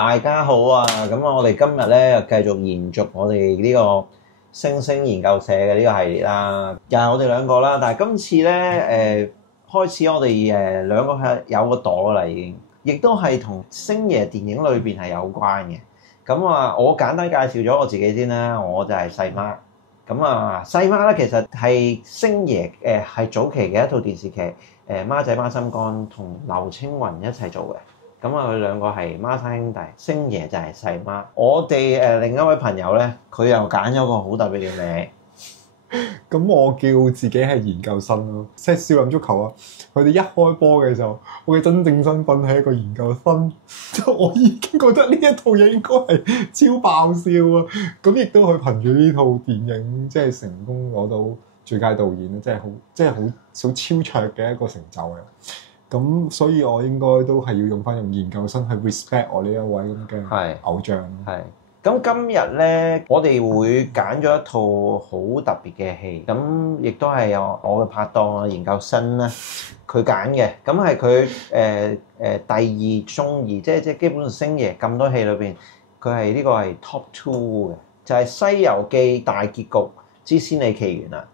大家好啊！咁我哋今日咧又繼續延續我哋呢個星星研究社嘅呢個系列啦，又係我哋兩個啦。但係今次咧開始我哋兩個係有個朵啦，已經，亦都係同星爺電影裏邊係有關嘅。咁啊，我簡單介紹咗我自己先啦，我就係細媽。咁啊，細媽咧其實係星爺係早期嘅一套電視劇媽仔孖心肝同劉青雲一齊做嘅。咁啊，佢兩個係孖生兄弟，星爺就係細媽。我哋另一位朋友咧，佢又揀咗個好特別嘅名。咁我叫自己係研究生咯，即係少林足球啊！佢哋一開波嘅時候，我嘅真正身份係一個研究生，就我已經覺得呢一套嘢應該係超爆笑啊！咁亦都佢憑住呢套電影，即係成功攞到最佳導演，即係好超卓嘅一個成就嘅。咁所以我應該都係要用研究生去 respect 我呢一位咁嘅偶像。係。咁今日咧，我哋會揀咗一套好特別嘅戲，咁亦都係有我嘅拍檔啊研究生咧，佢揀嘅。咁係佢第二中意，即係基本上星爺咁多戲裏邊，佢係呢個係 top 2嘅，就係《西遊記大結局之仙履奇緣》啦。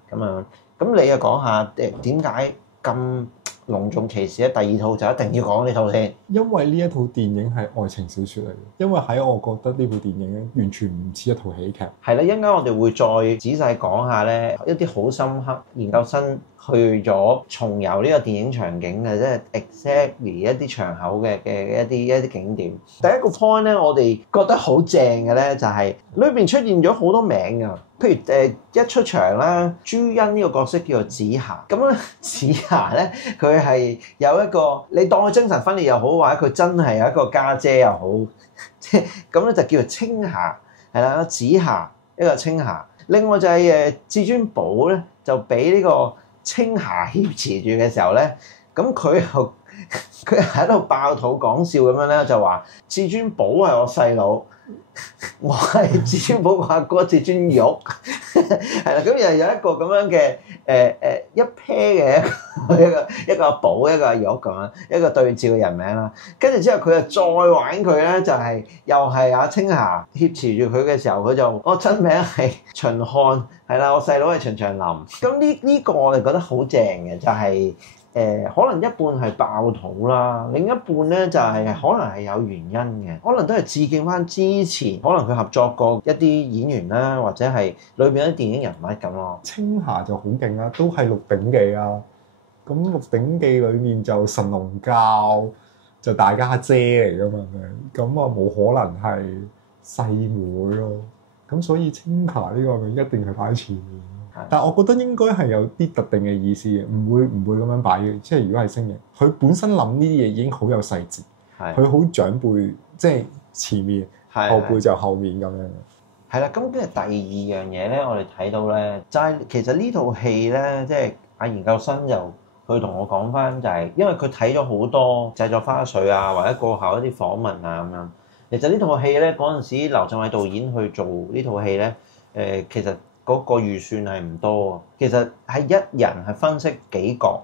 咁你又講下點解咁隆重其事咧？第二套就一定要講呢套先，因為呢一套電影係愛情小説嚟嘅。因為喺我覺得呢部電影咧，完全唔似一套喜劇。係啦，一陣間我哋會再仔細講下咧，一啲好深刻研究生去咗重遊呢個電影場景嘅，即係 exactly 一啲場口嘅一啲景點。第一個 point 咧，我哋覺得好正嘅咧，就係裏邊出現咗好多名㗎。譬如一出場啦，朱茵呢個角色叫做紫霞，咁咧紫霞咧佢係有一個你當佢精神分裂又好，或者佢真係有一個家姐又好，即係咁咧就叫做青霞，係啦，紫霞一個青霞。另外就係至尊寶咧就俾呢個青霞挾持住嘅時候咧，咁佢喺度爆肚講笑咁樣咧，就話至尊寶係我細佬。我係至尊寶個阿哥至尊玉，係啦，咁又有一個咁樣嘅一 pair 嘅一個阿寶一個阿玉咁樣一個對照嘅人名啦。跟住之後佢就再玩佢咧，就係又係阿青霞挾持住佢嘅時候，佢就我真名係秦漢，係啦，我細佬係秦祥林。咁呢個我哋覺得好正嘅，就係可能一半係爆肚啦，另一半咧就係可能係有原因嘅，可能都係致敬翻之前可能佢合作過一啲演員啦，或者係裏邊一啲電影人物咁咯。青霞就好勁啦，都係《鹿鼎記》啊。咁《鹿鼎記》裏面就神龍教就大家姐嚟噶嘛，咁啊冇可能係細妹咯。咁所以青霞呢個名一定係擺喺前面。但係我覺得應該係有啲特定嘅意思嘅，唔會咁樣擺嘅。即係如果係星爺，佢本身諗呢啲嘢已經好有細節，佢好長輩，即係前面後輩就後面咁樣。係啦，咁跟住第二樣嘢咧，我哋睇到咧，就係其實呢套戲咧，即係阿研究生就佢同我講翻，就係因為佢睇咗好多製作花絮啊，或者過後一啲訪問啊咁樣。其實呢套戲咧，嗰陣時劉鎮偉導演去做呢套戲咧，其實嗰個預算係唔多，其實係一人係分析幾角，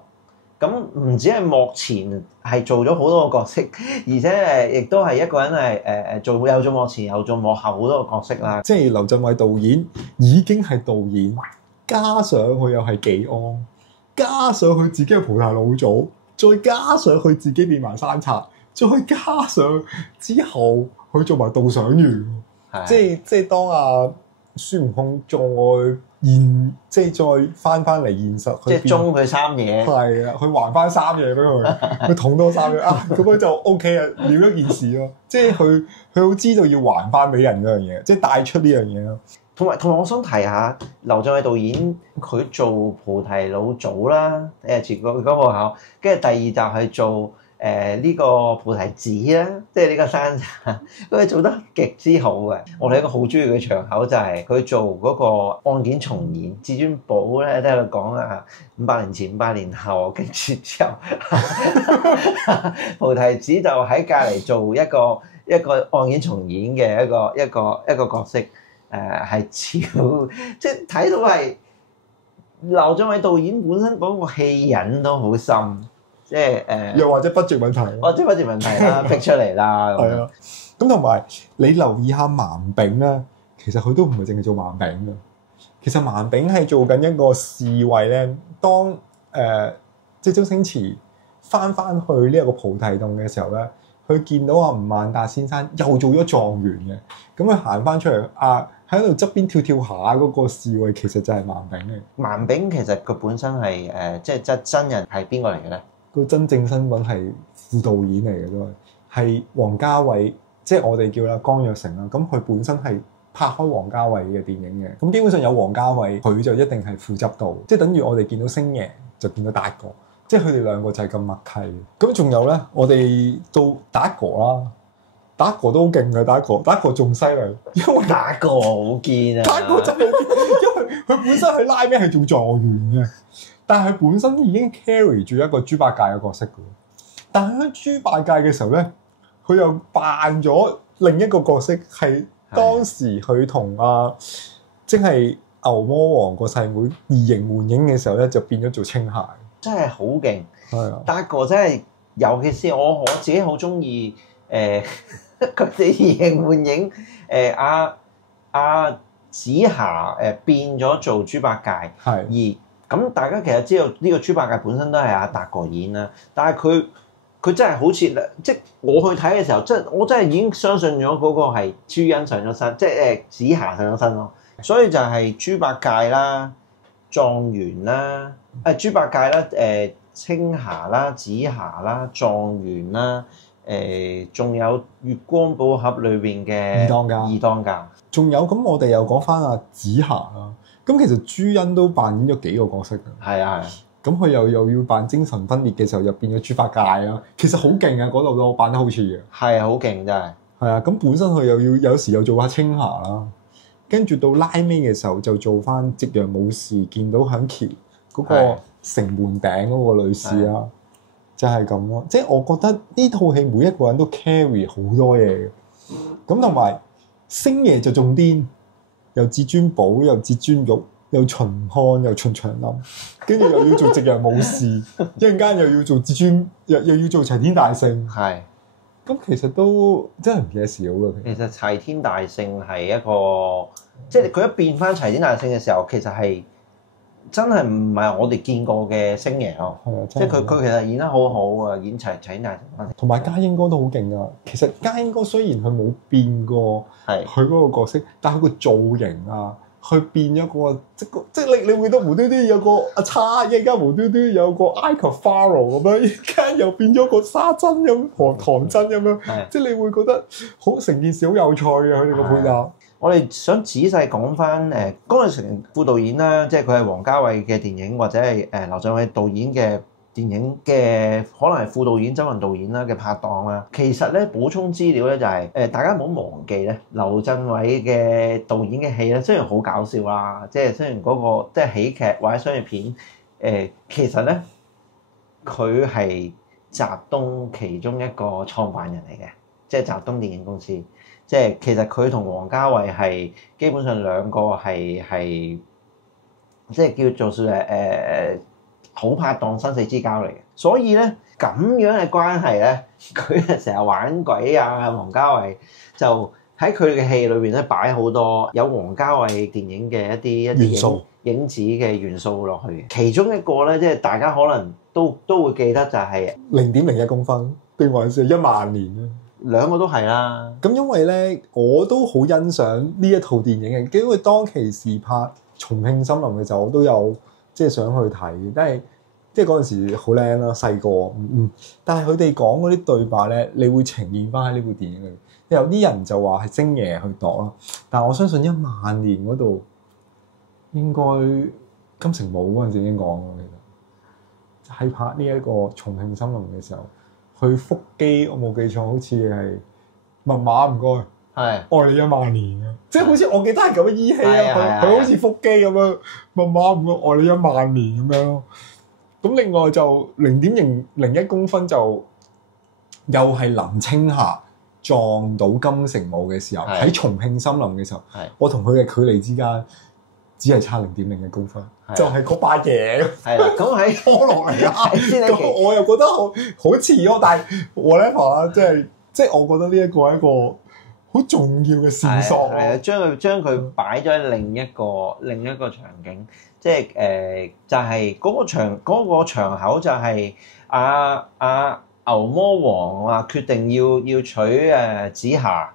咁唔止係幕前係做咗好多個角色，而且亦都係一個人係又做幕前又做幕後好多個角色啦。即係劉鎮偉導演已經係導演，加上佢又係技安，加上佢自己係菩提老祖，再加上佢自己變埋山賊，再加上之後佢做埋導賞員，即係當孫悟空再翻嚟現實，即係中佢三嘢，係啊，佢還翻三嘢俾佢，佢捅多三嘢啊，咁樣就 OK 啊，了一件事咯。即係佢好知道要還翻俾人嗰樣嘢，即係帶出呢樣嘢咯。同埋我想提下劉鎮偉導演，佢做菩提老祖啦，前嗰個口，跟住第二集係做呢個菩提子啦，即係呢個山茶，佢做得極之好嘅。我哋一個好中意嘅場口就係佢做嗰個案件重演，至尊寶咧喺度講啊，500年前、500年後，跟住之後菩提子就喺隔離做一個案件重演嘅一個角色，係超即係睇到係劉鎮偉導演本身嗰個戲癮都好深。即係又或者budget問題，或者budget問題啦，逼出嚟啦。係啊，咁同埋你留意下盲炳咧，其實佢都唔係淨係做盲炳嘅。其實盲炳係做緊一個侍衛咧。當即係周星馳翻去呢一個菩提洞嘅時候咧，佢見到阿吳萬達先生又做咗狀元嘅，咁佢行翻出嚟喺度側邊跳下嗰個侍衛，其實就係盲炳嚟。盲炳其實佢本身係即係真人係邊個嚟嘅咧？個真正身份係副導演嚟嘅都係王家衛，即係我哋叫啦江若成啦。咁佢本身係拍開王家衛嘅電影嘅，咁基本上有王家衛，佢就一定係副執導，即係等於我哋見到星爺就見到達哥，即係佢哋兩個就係咁默契。咁仲有咧，我哋到達哥啦，達哥都好勁嘅，達哥仲犀利，因為達哥好堅啊！達哥真係好堅，因為佢本身喺拉尾係做狀元嘅，但係佢本身已經 carry 住一個豬八戒嘅角色嘅。但係喺豬八戒嘅時候咧，佢又扮咗另一個角色，係當時佢同即係牛魔王個細妹移形換影嘅時候咧，就變咗做青蟹，真係好勁。係啊，達哥真係，尤其是我自己好中意佢哋移形換影阿紫霞變咗做豬八戒，係而咁大家其實知道呢個豬八戒本身都係阿達哥演啦，但係佢真係好似即係我去睇嘅時候，我真係已經相信咗嗰個係朱茵上咗身，即係紫霞上咗身咯。所以就係豬八戒啦、狀元啦、豬八戒啦、青霞啦、紫霞啦、狀元啦，仲有月光寶盒裏邊嘅二當家。仲有咁，我哋又講翻阿紫霞啦。咁其實朱茵都扮演咗幾個角色嘅。係啊。咁佢又要扮精神分裂嘅時候，又變咗豬八戒啦。其實好勁啊！嗰度都扮得好似嘅。係啊，好勁真係。係啊，咁本身佢又要有時又做下青霞啦，跟住到拉尾嘅時候就做翻夕陽武士，見到響橋嗰個城門頂嗰個女士啦，就係咁咯。即係我覺得呢套戲每一個人都 carry 好多嘢嘅。咁同埋星爺就仲癲，又至尊寶，又至尊玉。又秦漢又秦長林，跟住又要做夕陽武士，一陣間又要做至尊，又要做齊天大聖。係，咁其實都真係唔嘢少嘅。其實齊天大聖係一個，即係佢一變翻齊天大聖嘅時候，其實係真係唔係我哋見過嘅星爺咯。係啊，即係佢其實演得好好啊，演齊天大聖。同埋家英哥都好勁啊！其實家英哥雖然佢冇變過佢嗰個角色，但係佢個造型啊。佢變咗個即係你會覺得無端端有個阿叉，一陣間無端端有個埃及 Pharaoh 咁樣，一陣間又變咗個沙僧咁，唐僧咁樣，即係你會覺得好成件事好有趣嘅佢哋個配搭。我哋想仔細講翻江若成副導演啦，即係佢係王家衛嘅電影或者係劉鎮偉導演嘅電影嘅可能係副導演、周文導演啦嘅拍檔啦。其實咧補充資料咧就係大家唔好忘記咧，劉鎮偉嘅導演嘅戲咧雖然好搞笑啦，即係雖然嗰個即係喜劇或者商業片其實咧佢係澤東其中一個創辦人嚟嘅，即係澤東電影公司。即係其實佢同王家衛係基本上兩個係即係叫做好拍檔生死之交嚟嘅，所以咧咁樣嘅關係咧，佢係成日玩鬼啊！王家衛就喺佢嘅戲裏邊咧擺好多有王家衛電影嘅一啲元素、影子嘅元素落去嘅。其中一個咧，即係大家可能都會記得就係0.01公分定還是1萬年咧？兩個都係啦。咁因為咧，我都好欣賞呢一套電影嘅，因為當其時拍《重慶森林》嘅時候，我都有即係想去睇，但係即係嗰陣時好靚啦，細個，但係佢哋講嗰啲對白咧，你會呈現翻喺呢部電影裏面。有啲人就話係星爺去度啦，但係我相信1萬年嗰度應該金城武嗰陣時已經講過，其實喺拍呢一個《重慶森林》嘅時候。去腹肌，我冇記錯，好似係密碼唔該，係愛你1萬年啊！即係好似我記得係咁嘅依稀啊，佢好似腹肌咁樣，密碼唔該愛你1萬年咁樣咯。咁另外就0.01公分就又係林青霞撞到金城武嘅時候，喺重慶森林嘅時候，我同佢嘅距離之間只係差0.01公分。就係嗰把嘢，係啦。咁喺拖落嚟啊！咁我又覺得好似咯，但係 whatever 啦，即係我覺得呢一個係一個好重要嘅線索係啊，將佢擺咗喺另一個場景，即係就係嗰個場口就係牛魔王話決定要娶紫霞，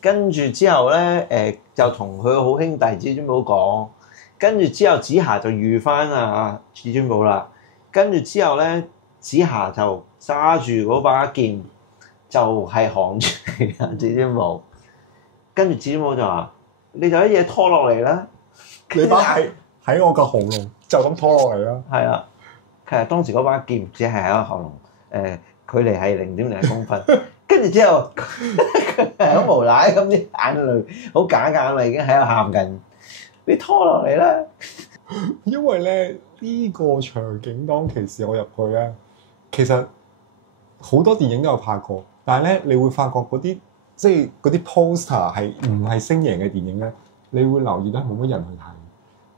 跟住之後咧就同佢好兄弟至尊寶講，跟住之後紫霞就遇翻至尊寶啦，跟住之後咧紫霞就揸住嗰把劍就係扛住至尊寶，跟住至尊寶就話：你就一嘢拖落嚟啦，你把喺我個喉嚨就咁拖落嚟啦。係啊，其實當時嗰把劍只係喺個喉嚨距離係0.0公分，跟住之後佢係好無賴咁啲眼淚好假眼淚已經喺度喊緊，你拖落嚟啦！因為咧呢個場景當其時我入去咧，其實好多電影都有拍過，但係咧你會發覺嗰啲即係嗰啲 poster 係唔係星爺嘅電影咧，你會留意到冇乜人去睇。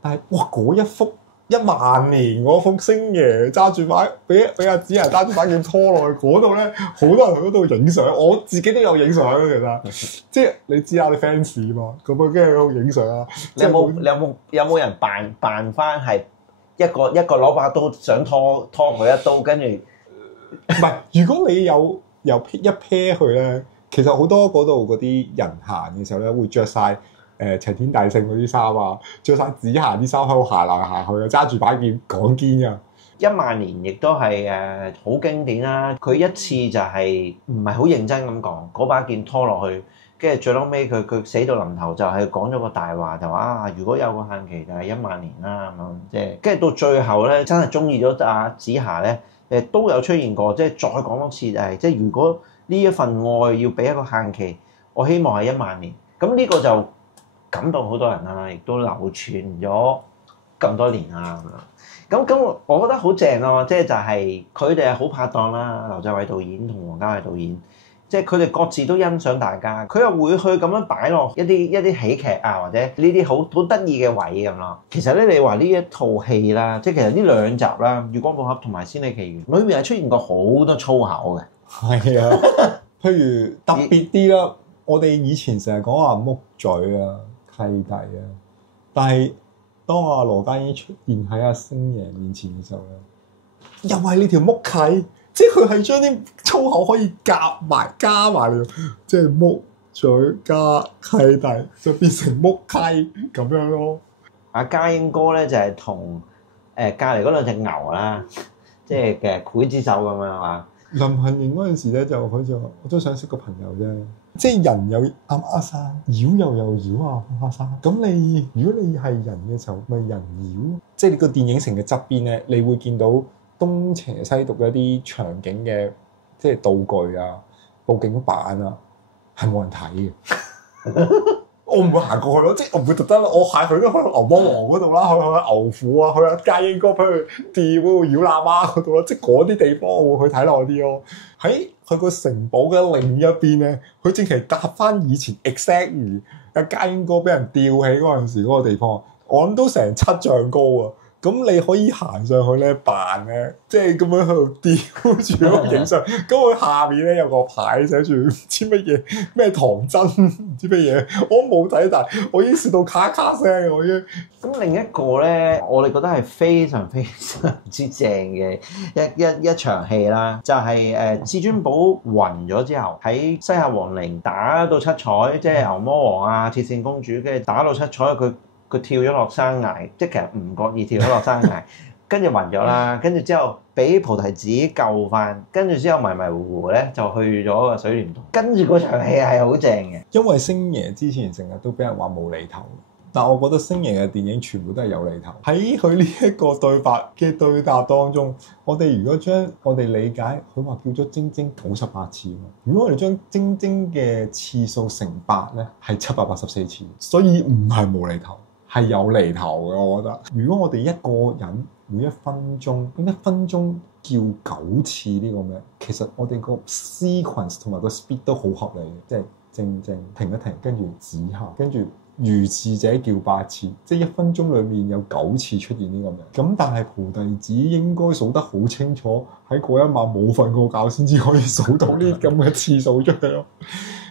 但係哇嗰一幅10000年嗰幅星爺揸住把俾阿紫霞揸住把劍拖落去嗰度咧，好多人去嗰度影相，我自己都有影相嘅其實，即係你知下你 fans 嘛，咁啊跟住喺度影相啊。你有冇人扮翻係一個攞把刀想拖佢一刀，跟住唔係？如果你有一 pair 去咧，其實好多嗰度嗰啲人行嘅時候咧，會着晒齊天大聖嗰啲衫啊，着晒紫霞啲衫喺度行嚟行去啊，揸住把劍講堅啊！10000年亦都係好經典啦。佢一次就係唔係好認真咁講，嗰把劍拖落去，跟住最撈尾佢死到臨頭就係講咗個大話，就話如果有個限期就係10000年啦咁樣，即係跟住到最後咧，真係中意咗紫霞咧，都有出現過，即係再講多次就係即係如果呢一份愛要俾一個限期，我希望係10000年。咁呢個就感動好多人啦，亦都流傳咗咁多年啦咁我覺得好正咯，即係就係佢哋係好拍檔啦，劉鎮偉導演同王家衛導演，即係佢哋各自都欣賞大家，佢又會去咁樣擺落一啲喜劇啊，或者呢啲好得意嘅位咁咯。其實咧，你話呢一套戲啦，即係其實呢2集啦，《月光寶盒》同埋《仙履奇緣》裏面係出現過好多粗口嘅。係啊，譬如特別啲啦，我哋以前成日講話木嘴啊、契弟啊，但係當阿羅家英出現喺阿星爺面前嘅時候咧，又係呢條木契，即係佢係將啲粗口可以加埋嚟，即係木嘴加契弟就變成木契咁樣咯。阿家英哥咧就係同隔離嗰兩隻牛啦，即係嘅劊子手咁樣啊。林行盈嗰陣時咧，就佢就話我都想識個朋友啫，即係人有啱生，妖又有妖啊啱生。咁你如果你係人嘅時候，咪人妖。即係你個電影城嘅側邊咧，你會見到東邪西毒一啲場景嘅，即係道具啊、佈景板啊，係冇人睇嘅。我唔會行過去咯，即係我唔會特登，我行去都去牛魔王嗰度啦，去牛虎啊，去阿家英哥，去釣嗰個妖喇媽嗰度啦，即係嗰啲地方我會去睇落啲咯。喺佢個城堡嘅另一邊咧，佢正係搭翻以前 exactly 阿家英哥俾人吊起嗰陣時嗰個地方，我諗都成7丈高啊！咁你可以行上去咧扮咧，即係咁樣喺度吊住嗰個影相。咁佢下面咧有個牌寫住唔知乜嘢咩唐真唔知乜嘢，我都冇睇，但係我已經笑到咔咔聲，我已經。咁另一個咧，我哋覺得係非常非常之正嘅一場戲啦，就係至尊寶暈咗之後，喺西夏皇陵打到七彩，即係牛魔王啊、鐵扇公主，跟住打到七彩，佢跳咗落山崖，即係其實唔覺意跳咗落山崖，跟住暈咗啦，跟住之後俾菩提子救翻，跟住之後迷迷糊糊咧就去咗個水簾洞，跟住嗰場戲係好正嘅。因為星爺之前成日都俾人話無厘頭，但我覺得星爺嘅電影全部都係有厘頭。喺佢呢一個對白嘅對答當中，我哋如果將我哋理解佢話叫咗晶晶98次，如果我哋將晶晶嘅次數乘8咧，係784次，所以唔係無厘頭。係有厘頭嘅，我覺得。如果我哋一個人每1分鐘叫9次呢個咩？其實我哋個 sequence 同埋個 speed 都好合理嘅，即係靜靜停一停，跟住止下，跟住如是者叫8次，即係1分鐘裡面有9次出現呢個名。咁但係菩提子應該數得好清楚，喺嗰一晚冇瞓過覺先至可以數到呢咁嘅次數出嚟咯。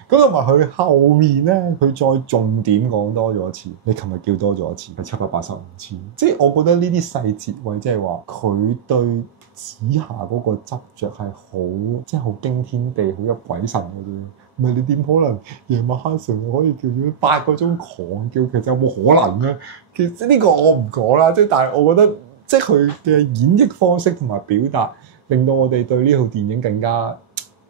咁咁同埋佢後面咧，佢再重點講多咗一次。你琴日叫多咗一次，係785次。即係我覺得呢啲細節位，即係話佢對紫霞嗰個執著係好，即係好驚天地，好有鬼神嗰啲。唔係你點可能夜晚黑成日可以叫咗8個鐘狂叫？其實有冇可能咧？其實呢個我唔講啦，即係但係我覺得，即係佢嘅演繹方式同埋表達，令到我哋對呢套電影更加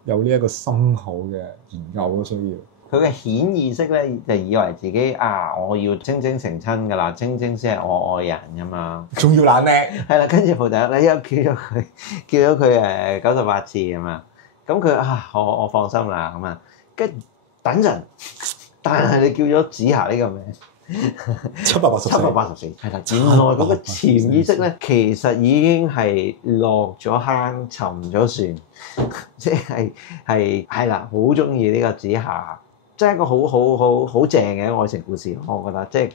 有呢一個深厚嘅研究咯。需要佢嘅顯意識咧，就以為自己我要晶晶成親㗎啦，晶晶先係我愛人㗎嘛，仲要懶叻。係啦，跟住葡萄你又叫咗佢98次咁啊，咁佢我放心啦咁啊，跟住等陣，但係你叫咗紫霞呢個名。784係啦，原來嗰個潛意識咧，其實已經係落咗坑、沉咗船，即係啦，好中意呢個紫霞，即係一個好正嘅愛情故事，我覺得即係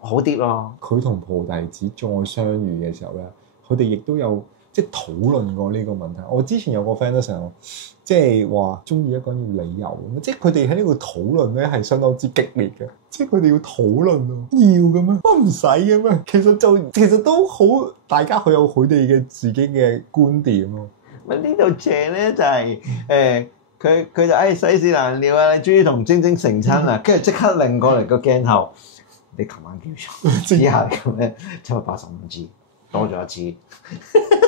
好啲咯。佢同菩提子再相遇嘅時候咧，佢哋亦都有即係討論過呢個問題。我之前有個 friend 都成日即係話中意一個人要理由咁，即係佢哋喺呢個討論咧係相當之激烈嘅，即係佢哋要討論啊，要嘅咩？唔使嘅咩？其實都好，大家佢有佢哋嘅自己嘅觀點咯。咪呢度正咧就係佢就世事難料啊！你終於同晶晶成親啦，跟住即刻擰過嚟個鏡頭，你琴晚叫咗紫霞咁咧785次，多咗一次，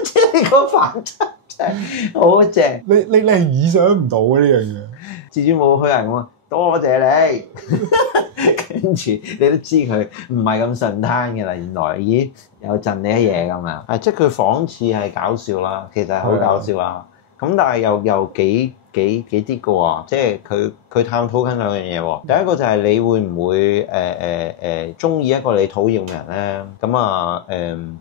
即係呢個反差。好正！你係意想唔到嘅呢樣嘢。至尊冇虛人咁啊，多謝你。跟住你都知佢唔係咁順攤嘅啦，原來咦有陣呢一嘢咁啊！即係佢仿似係搞笑啦，其實係好搞笑啦。咁但係又幾啲嘅喎，即係佢探討緊兩樣嘢喎。第一個就係你會唔會中意一個你討厭嘅人咧？咁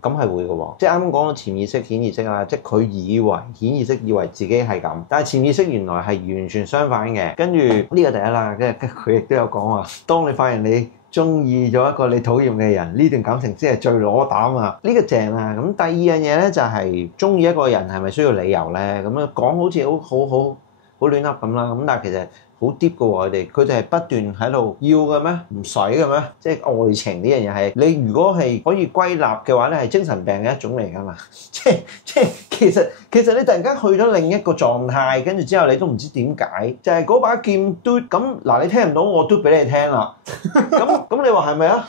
咁係會嘅喎。即係啱啱講到潛意識、顯意識啦，即係佢以為顯意識以為自己係咁，但係潛意識原來係完全相反嘅。跟住呢個第一啦，跟住佢亦都有講話，當你發現你中意咗一個你討厭嘅人，呢段感情先係最攞膽啊！呢個正啊！咁第二樣嘢咧就係中意一個人係咪需要理由咧？咁樣講好似好亂噏咁啦，咁但係其實好 deep 嘅喎，佢哋係不斷喺度要嘅咩？唔使嘅咩？即係愛情呢樣嘢係你如果係可以歸納嘅話咧，係精神病嘅一種嚟㗎嘛。即係其實你突然間去咗另一個狀態，跟住之後你都唔知點解，就係嗰把劍嘟咁嗱，你聽唔到我嘟俾你聽啦。咁你話係咪啊？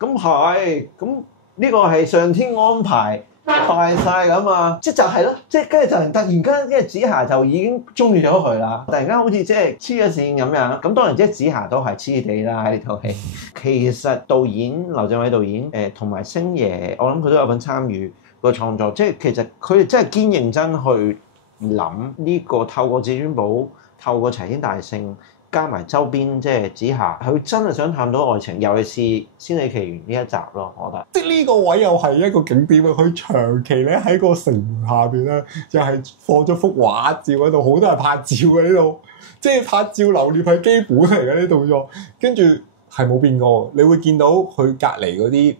咁係，咁呢個係上天安排。快晒咁啊！就係咯，即係跟住就突然間，即係紫霞就已經中意咗佢啦。突然間好似即係黐咗線咁樣。咁當然即係紫霞都係黐地啦喺呢套戲。其實導演劉鎮偉導演同埋星爺，我諗佢都有份參與個創作。即係其實佢哋真係堅認真去諗呢個透過至尊寶，透過齊天大聖。加埋周邊即係紫霞，佢真係想探討愛情，尤其是《仙履奇緣》呢一集咯，我覺得。即係呢個位又係一個景點啊！佢長期咧喺個城門下邊咧，就係放咗幅畫照喺度，好多人拍照嘅呢度。即係拍照留念係基本嚟嘅呢動作，跟住係冇變過。你會見到佢隔離嗰啲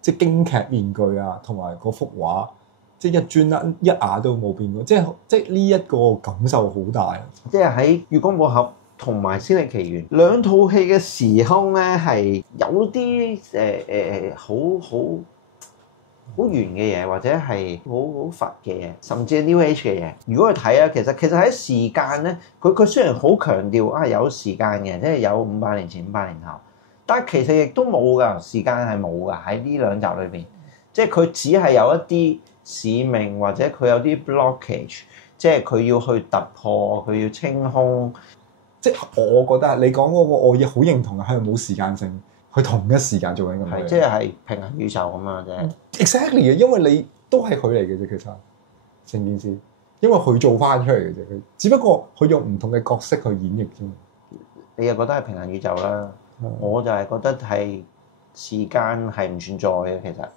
即係京劇面具啊，同埋嗰幅畫，即係一磚一瓦都冇變過。即係呢一個感受好大。即係喺《月光寶盒》同埋《仙履奇緣》兩套戲嘅時空咧，係有啲好圓嘅嘢，或者係好佛嘅嘢，甚至係 New Age 嘅嘢。如果去睇啊，其實喺時間咧，佢雖然好強調有時間嘅，即係有500年前、500年後，但係其實亦都冇㗎，時間係冇㗎喺呢兩集裏邊。即係佢只係有一啲使命，或者佢有啲 blockage，即係佢要去突破，佢要清空。即係我覺得你講嗰個我亦好認同嘅，係冇時間性，佢同一時間做緊咁樣。即係平行宇宙咁啊！啫。Exactly 嘅，因為你都係佢嚟嘅啫，其實成件事，因為佢做翻出嚟嘅啫，佢只不過佢用唔同嘅角色去演繹啫。你又覺得係平行宇宙啦，我就係覺得係時間係唔存在嘅，其實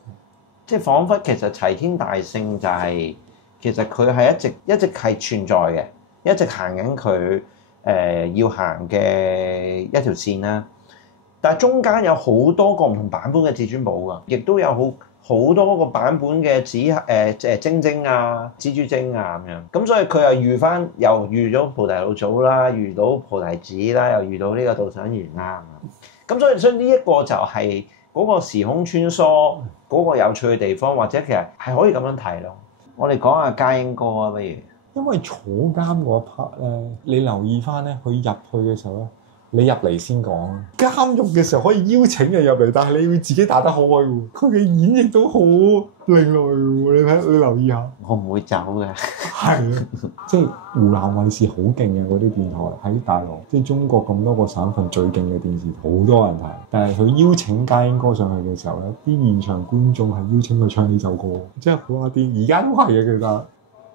即係彷彿其實齊天大聖就係、其實佢係一直係存在嘅，一直行緊佢。要行嘅一條線啦，但係中間有好多個唔同版本嘅至尊寶㗎，亦都有好多個版本嘅晶晶啊、蜘蛛精啊咁樣，咁所以佢又遇咗菩提老祖啦，遇到菩提子啦，又遇到呢個導賞員啦，咁所以呢一個就係嗰個時空穿梭嗰個有趣嘅地方，或者其實係可以咁樣睇咯。我哋講下家英哥啊，不如。因為坐監嗰 part 咧，你留意翻咧，佢入去嘅時候咧，你入嚟先講。監獄嘅時候可以邀請人入嚟，但係你要自己打得開喎。佢嘅演繹都好另類喎，你留意下。我唔會走嘅。係啊，即係湖南衛視好勁嘅嗰啲電台喺大陸，即係中國咁多個省份最勁嘅電視，好多人睇。但係佢邀請家英哥上去嘅時候咧，啲現場觀眾係邀請佢唱呢首歌，即係好下啲。而家都係嘅，其實。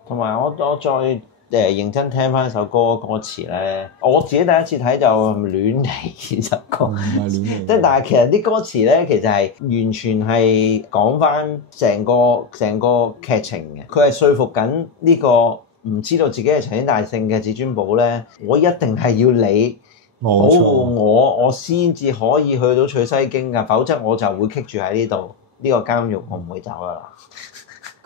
同埋我再認真聽翻首歌詞咧，我自己第一次睇就亂嚟呢首歌，唔係亂嚟。即係但係其實啲歌詞咧，其實係完全係講翻成個劇情嘅。佢係說服緊呢個唔知道自己係齊天大聖嘅至尊寶咧，我一定係要你保護我先至可以去到取西經㗎，否則我就會棘住喺呢度呢個監獄，我唔會走㗎啦。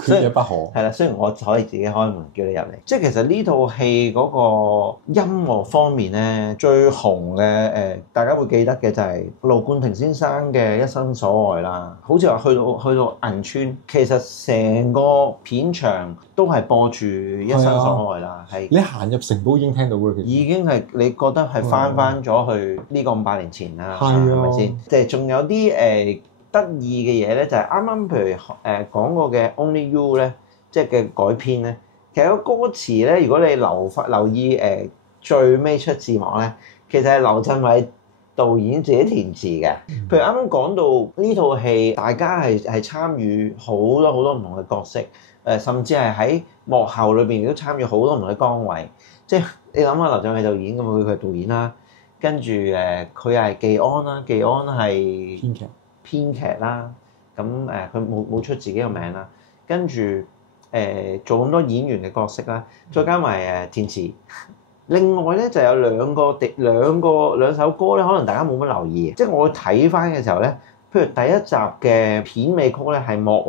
缺一不可。係啦，雖然我可以自己開門叫你入嚟，即係其實呢套戲嗰個音樂方面咧，最紅嘅大家會記得嘅就係盧冠廷先生嘅《一生所愛》啦。好似話去到銀川，其實成個片場都係播住《一生所愛》啦。係你行入城堡已經聽到嘅，其實已經係你覺得係翻咗去呢個500年前啦，係咪先？即係仲有啲得意嘅嘢咧，就係啱啱譬如講過嘅 Only You 咧，即係嘅改編咧，其實個歌詞咧，如果你留意最尾出字幕咧，其實係劉鎮偉導演自己填詞嘅。譬如啱啱講到呢套戲，大家係參與好多唔同嘅角色，甚至係喺幕後裏邊亦都參與好多唔同嘅崗位。即係你諗下劉鎮偉導演咁，佢係導演啦，跟住佢係技安啦，技安係編劇啦，咁佢冇出自己個名啦，跟住做咁多演員嘅角色啦，再加埋填詞。另外咧就有兩首歌咧，可能大家冇乜留意，即係我睇翻嘅時候咧，譬如第一集嘅片尾曲咧係莫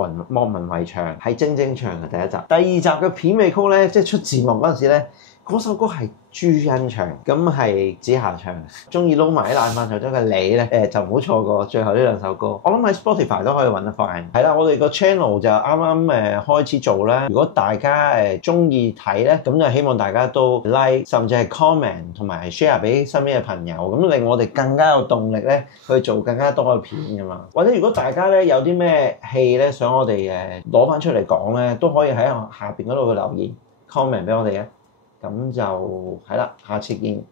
文蔚唱，係晶晶唱嘅第一集。第二集嘅片尾曲咧，即係出字幕嗰陣時咧，嗰首歌係朱茵唱，咁係子夏唱。中意撈埋啲爛飯頭中嘅你咧，就唔好錯過最後呢兩首歌。我諗喺 Spotify 都可以揾得翻。係啦，我哋個 channel 就啱啱開始做啦。如果大家中意睇咧，咁就希望大家都 like 甚至係 comment 同埋 share 俾身邊嘅朋友，咁令我哋更加有動力咧去做更加多嘅片㗎嘛。或者如果大家咧有啲咩戲咧想我哋攞翻出嚟講咧，都可以喺下邊嗰度去留言 comment 俾我哋嘅。咁就係啦，下次見。